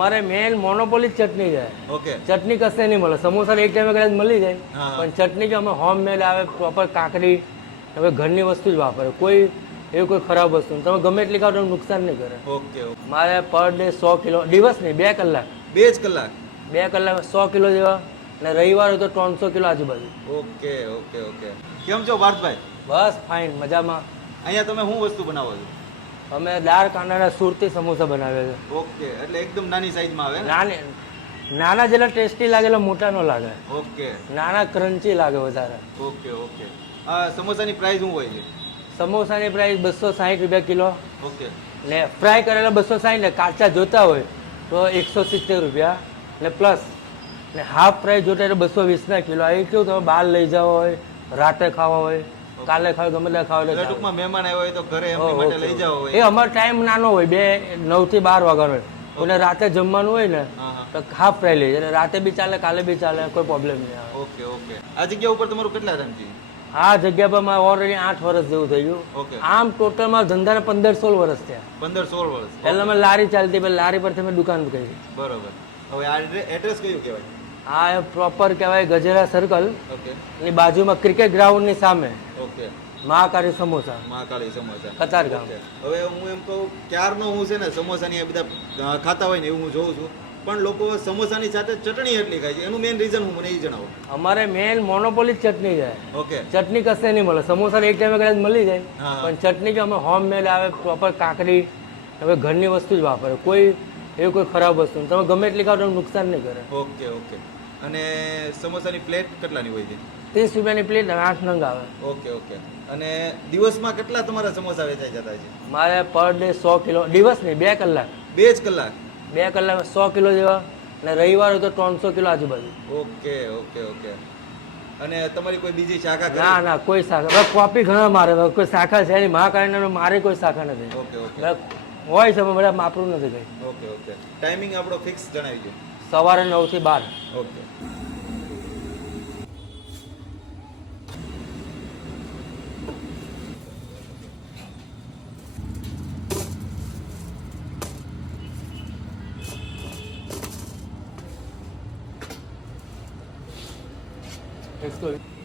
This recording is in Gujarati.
અમારે મેન મોનોપોલી ચટણી છે. ઓકે ચટણી કશે નહીં મળે. સમોસા એક ટાઈમે કદાચ મળી જાય પણ ચટણી જો અમે હોમ મેડ આવે પ્રોપર કાકડી હવે ઘરની વસ્તુ જ વાપરે. કોઈ એવી કોઈ ખરાબ વસ્તુ તમે ગમે એટલી ખાવ તો નુકસાન નહીં કરે. ઓકે ઓકે મારે પર ડે સો કિલો દિવસ નહીં બે કલાક. બે જ કલાક? બે કલાક સો કિલો જેવા અને રવિવાર તો ત્રણસો કિલો આજુબાજુ. ઓકે ઓકે ઓકે કેમ છો પાર્થભાઈ બસ ફાઇન મજામાં. અહીંયા તમે શું વસ્તુ બનાવો છો? અમે દાળ કાંદાના સુરતી સમોસા બનાવ્યા છે. ઓકે એટલે એકદમ નાની સાઈઝમાં આવે નાની નાના જેટલા ટેસ્ટી લાગે એટલે મોટા નો લાગે. ઓકે. નાના ક્રન્ચી લાગે વધારે. Okay okay. સમોસાની પ્રાઇસ શું હોય છે? સમોસાની પ્રાઇસ બસો સાઠ રૂપિયા કિલો. ઓકે. ને ફ્રાય કરેલા બસો સાહીઠ ને કાચા જોતા હોય તો એકસો સિત્તેર રૂપિયા. ને પ્લસ ને હાફ ફ્રાય જોતા તો બસો વીસના કિલો. એ કેવું તમે બહાર લઈ જવા હોય રાતે ખાવા હોય કાલે ખાવ ગમે ત્યાં ખાવ એટલે એટલે ટૂંકમાં મહેમાન આવ્યો હોય તો ઘરે એમની માટે લઈ જાવ એ અમારો ટાઈમ નાનો હોય બે નવથી બાર વાગ્યાનો હોય. એટલે રાતે જમવાનું હોય ને તો હાફ ફ્રાય લઈ જાય. રાતે બી ચાલે કાલે બી ચાલે કોઈ પ્રોબ્લેમ નહીં આવે. Okay okay. આ જગ્યા ઉપર તમારું કેટલા ટાઈમ છે? આ જગ્યા પર મારે ઓલરેડી આઠ વર્ષ જેવું થઈ ગયું. આમ ટોટલમાં ધંધાને પંદર સોળ વર્ષ થયા. પંદર સોળ વર્ષ પહેલા મેં લારી ચાલતી પછી લારી પરથી મેં દુકાન કરી બરોબર. હવે આ એડ્રેસ કયું કહેવાય? આ પ્રોપર કહેવાય ગજેરા સર્કલની બાજુમાં ક્રિકેટ ગ્રાઉન્ડની સામે. ઓકે મહાકાળી સમોસા. મહાકાળી સમોસા. કતારગામ ગામ. હવે હું એમ કહું ક્યારનો હું છે ને સમોસાની આ બધા ખાતા હોય ને એવું હું જોઉં છું પણ લોકો સમોસાની સાથે ચટણી એટલી ખાય છે. એનું મેઇન રીઝન હું મને એ જણાવો. અમારે મેન મોનોપોલી ચટણી છે. ઓકે. ચટણી કશે નહીં મળે. સમોસા એક ટાઈમે કદાચ મળી જાય પણ ચટણી કે અમે હોમ મેડ આવે પ્રોપર કાકડી હવે ઘરની વસ્તુ જ વાપરે. કોઈ એવી કોઈ ખરાબ વસ્તુ તમે ગમે એટલી ખાવ તો નુકસાન નહીં કરે. Okay okay. અને સમોસાની પ્લેટ કેટલાની હોય છે? ત્રીસ રૂપિયાની પ્લેટ આઠ નંગ આવે. Okay okay. અને દિવસમાં કેટલા તમારા સમોસા વેચાઈ જતા છે? મારે પર ડે સો કિલો દિવસ નહીં બે કલાક. બે જ કલાક? બે કલાક સો કિલો જેવા અને રવિવાર હોય તો ત્રણસો કિલો આજુબાજુ. Okay okay okay. અને તમારી કોઈ બીજી શાખા ના ના કોઈ શાખા. કોપી ઘણા મારે કોઈ શાખા છે નહીં. મહાકાળીના મારે કોઈ શાખા નથી. Okay okay. હોય છે પણ બધા માપરું નથી કઈ. Okay okay. ટાઈમિંગ આપણો ફિક્સ જણાવી દો. સવારે નવથી બાર ઓકે એકસો